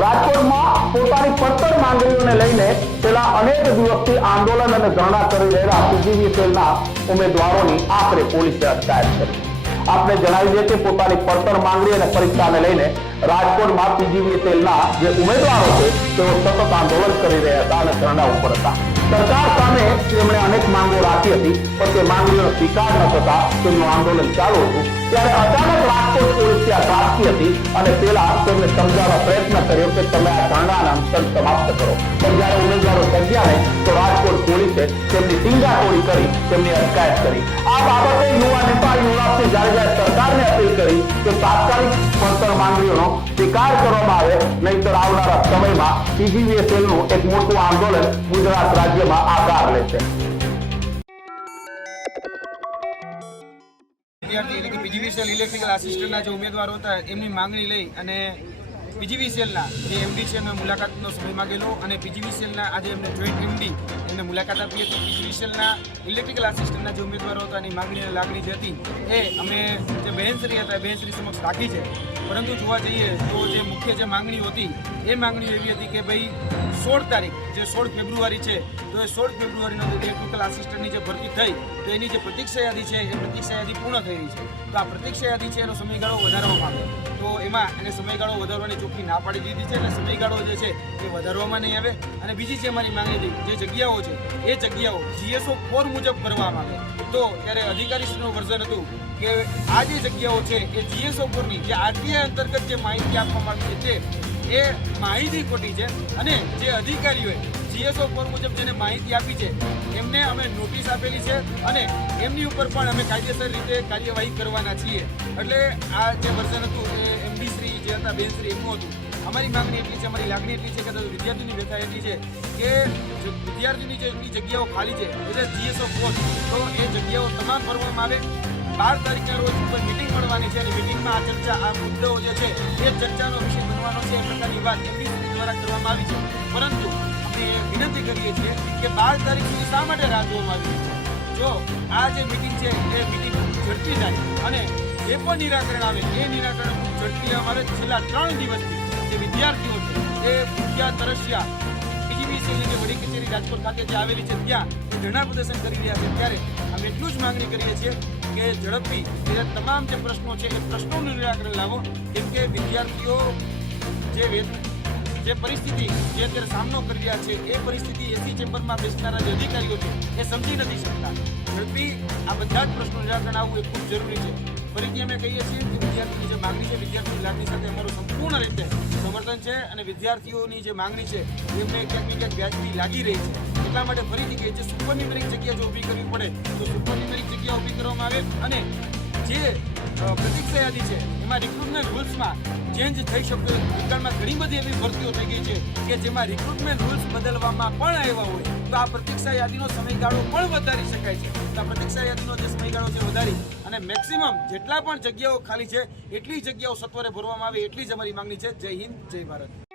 રાજકોટમાં પોતાની પડતર માંગણીઓને લઈને છેલ્લા અનેક દિવસથી આંદોલન અને ધરણા કરી રહેલા પીજીવીસીએલના ઉમેદવારોની આખરે પોલીસે અટકાયત કરી। આપને જણાવી દઈએ કે પોતાની પડતર માંગણી અને પરીક્ષાને લઈને રાજકોટમાં પીજીવીસીએલના જે ઉમેદવારો છે તેઓ સતત આંદોલન કરી રહ્યા હતા અને ધરણા ઉપર હતા। સરકાર સામે તેમણે અનેક માંગો રાખી હતી, પણ તે માંગણીઓનો સ્વીકાર ન થતા તેમનું આંદોલન ચાલુ હતું। ત્યારે અચાનક રાજકોટ પોલીસ ત્યાં ત્રાટકી હતી અને પેલા તેમને સમજાવવા પ્રયત્ન કર્યો કે તમે આ ધરણાના અંતર સમાપ્ત કરો, પણ જ્યારે ઉમેદવારો સજ્યા નહીં તો રાજકોટ પોલીસે તેમની ટીંગાટોળી કરી તેમની અટકાયત કરી। આ બાબતે યુવા નેતા યુવરાજસિંહ જાડેજાએ સરકારને અપીલ કરી કે તાત્કાલિક પડતર માંગણીઓનો સ્વીકાર કરવામાં આવે, નહીંતર આવનારા સમયમાં પીજીવીસીએલનું એક મોટું આંદોલન ગુજરાત રાજ્યમાં આકાર લેશે। એટલે કે પીજીવીસીએલ ઇલેક્ટ્રિકલ આસિસ્ટન્ટના જે ઉમેદવારો હતા એમની માંગણી લઈ અને પીજીવીસીએલના જે એમડી છે એમને મુલાકાતનો સમય માગેલો અને પીજીવીસીએલના આજે એમને જોઈન્ટ એમડી એમને મુલાકાત આપી હતી। પીજીવીસીએલના ઇલેક્ટ્રિકલ આસિસ્ટન્ટના જે ઉમેદવારો હતા એની માંગણી અને લાગણી જે હતી એ અમે જે બહેનશ્રી હતા એ બહેનશ્રી સમક્ષ રાખી છે। પરંતુ જોવા જઈએ તો જે મુખ્ય જે માંગણીઓ હતી એ માંગણીઓ એવી હતી કે ભાઈ 16 તારીખ જે 16 ફેબ્રુઆરી છે તો એ 16 ફેબ્રુઆરીનો ઇલેક્ટ્રિકલ આસિસ્ટન્ટની જે ભરતી થઈ તો એની જે પ્રતીક્ષા યાદી છે એ પ્રતીક્ષા યાદી પૂર્ણ થઈ રહી છે, તો આ પ્રતીક્ષા યાદી છે એનો સમયગાળો વધારવામાં આવે તો એમાં એને સમયગાળો વધારવાની ચોખ્ખી ના પાડી દીધી છે, એટલે સમયગાળો જે છે એ વધારવામાં નહીં આવે। અને બીજી જે અમારી માંગણી હતી જે જગ્યાઓ છે એ જગ્યાઓ GSO 4 મુજબ ભરવામાં આવે, તો ત્યારે અધિકારીશ્રીનું વર્ઝન હતું કે આ જે જગ્યાઓ છે એ GSO 4ની જે RTI અંતર્ગત જે માહિતી આપવામાં આવી છે એ માહિતી ખોટી છે અને જે અધિકારીઓએ GSO 4 મુજબ જેને માહિતી આપી છે એમને અમે નોટિસ આપેલી છે અને એમની ઉપર પણ અમે કાયદેસર રીતે કાર્યવાહી કરવાના છીએ। એટલે આ જે વર્ઝન હતું એ એમડી શ્રી જે હતા બેનશ્રી એમનું હતું। અમારી માંગણી એટલી છે, અમારી લાગણી એટલી છે કે વિદ્યાર્થીની વ્યથા એટલી છે કે વિદ્યાર્થીની જે જગ્યાઓ ખાલી છે એટલે GSO 4 તો એ જગ્યાઓ તમામ ભરવામાં આવે। 12 તારીખના રોજ ઉપર મિટિંગ મળવાની છે અને મિટિંગમાં આ ચર્ચા આ મુદ્દાઓ જે છે એ ચર્ચાનો વિષય બનવાનો છે એ પ્રકારની વાત એમની દ્વારા કરવામાં આવી છે। પરંતુ અમે વિનંતી કરીએ છીએ કે 12 તારીખ સુધી શા માટે રાહ જોવામાં આવી છે? જો આ જે મિટિંગ છે એ મિટિંગ ઝડપી જાય અને જે પણ નિરાકરણ આવે એ નિરાકરણ ઝડપી અમારે છેલ્લા 3 દિવસથી જે વિદ્યાર્થીઓ છે એ ભૂખ્યા તરસ્યા પીજીવીસીએલની જે વડી કચેરી રાજકોટ ખાતે જે આવેલી છે ત્યાં ધરણા પ્રદર્શન કરી રહ્યા છે। ત્યારે અમે એટલું જ માંગણી કરીએ છીએ કે ઝડપથી એ તમામ જે પ્રશ્નો છે એ પ્રશ્નોનું નિરાકરણ લાવો, કેમ કે વિદ્યાર્થીઓ જે પરિસ્થિતિ જે અત્યારે સામનો કરી રહ્યા છે એ પરિસ્થિતિ એસી ચેમ્બરમાં બેસનારા જે અધિકારીઓ છે એ સમજી નથી શકતા। ઝડપી આ બધા જ પ્રશ્નો નિરાકરણ આવવું એ ખૂબ જરૂરી છે। ફરીથી અમે કહીએ છીએ કે વિદ્યાર્થીની જે માંગણી છે વિદ્યાર્થીની લાગણી સાથે અમારું સંપૂર્ણ રીતે સમર્થન છે અને વિદ્યાર્થીઓની જે માંગણી છે એમને ક્યાંક ને ક્યાંક વ્યાજબી લાગી રહી છે। એટલા માટે ફરીથી કહીએ છીએ સુપર ન્યુમેરિક જગ્યા જો ઊભી કરવી પડે તો સુપર ન્યુમેરિક જગ્યા ઊભી કરવામાં આવે અને જે પ્રતીક્ષા યાદી છે એમાં રિક્રુટમેન્ટ રૂલ્સમાં ચેન્જ થઈ શકે। ભૂતકાળમાં ઘણી બધી એવી ભરતીઓ થઈ ગઈ છે કે જેમાં રિક્રુટમેન્ટ રૂલ્સ બદલવામાં પણ આવ્યા હોય તો આ પ્રતીક્ષા યાદીનો સમયગાળો પણ વધારી શકાય છે। તો આ પ્રતીક્ષા યાદીનો જે સમયગાળો છે વધારી અને મેક્સિમમ જેટલા પણ જગ્યાઓ ખાલી છે એટલી જગ્યાઓ સત્વરે ભરવામાં આવે એટલી જ અમારી માંગણી છે। જય હિન્દ, જય ભારત।